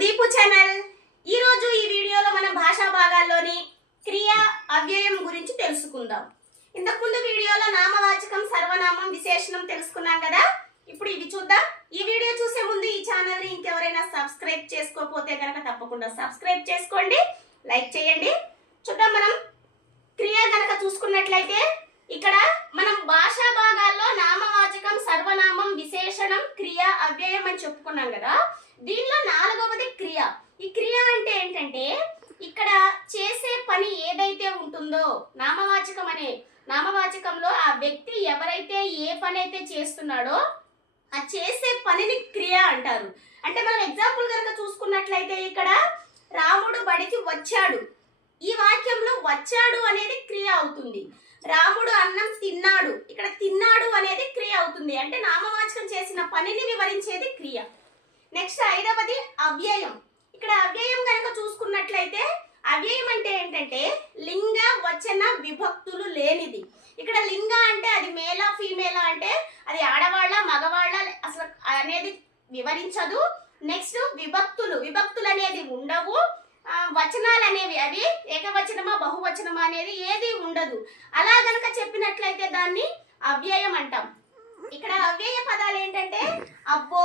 Deepu channel. ఈ రోజు ఈ వీడియోలో మనం భాషా భాగాల్లోని క్రియ అవ్యయం గురించి తెలుసుకుందాం. ఇంతకుముందు వీడియోలో నామవాచకం, సర్వనామం, విశేషణం తెలుసుకున్నాం కదా. ఇప్పుడు ఇవి చూద్దాం. ఈ వీడియో చూసే ముందు ఈ ఛానల్ ని ఇంకెవరైనా సబ్స్క్రైబ్ చేసుకోకపోతే కనుక తప్పకుండా సబ్స్క్రైబ్ చేసుకోండి, లైక్ చేయండి. చూద్దాం. మనం క్రియ కనుక చూసుకున్నట్లయితే ఇక్కడ మనం భాషా భాగాల్లో నామవాచకం, సర్వనామం, విశేషణం, క్రియ, అవ్యయం అని చెప్పుకున్నాం కదా. దీనిలో నాలుగవది క్రియ. ఈ క్రియ అంటే ఏంటంటే ఇక్కడ చేసే పని ఏదైతే ఉంటుందో నామవాచకంలో ఆ వ్యక్తి ఎవరైతే ఏ పని అయితే చేస్తున్నాడో ఆ చేసే పనిని క్రియ అంటారు. అంటే మనం ఎగ్జాంపుల్ కనుక చూసుకున్నట్లయితే ఇక్కడ రాముడు బడికి వచ్చాడు. ఈ వాక్యంలో వచ్చాడు అనేది క్రియ అవుతుంది. రాముడు అన్నం తిన్నాడు, ఇక్కడ తిన్నాడు అనేది క్రియ అవుతుంది. అంటే నామవాచకం చేసిన పనిని వివరించేది క్రియ. నెక్స్ట్ ఐదవది అవ్యయం. ఇక్కడ అవ్యయం కనుక చూసుకున్నట్లయితే అవ్యయం అంటే ఏంటంటే లింగ వచన విభక్తులు లేనిది. ఇక్కడ లింగ అంటే అది మేలా ఫీమేలా అంటే అది ఆడవాళ్ళ మగవాళ్ళ అసలు అనేది వివరించదు. నెక్స్ట్ విభక్తులు అనేది ఉండవు. వచనాలు అనేవి అవి ఏకవచనమా బహువచనమా అనేది ఏది ఉండదు. అలా గనక చెప్పినట్లయితే దాన్ని అవ్యయం అంటాం. ఇక్కడ అవ్యయ పదాలు ఏంటంటే అబ్బో,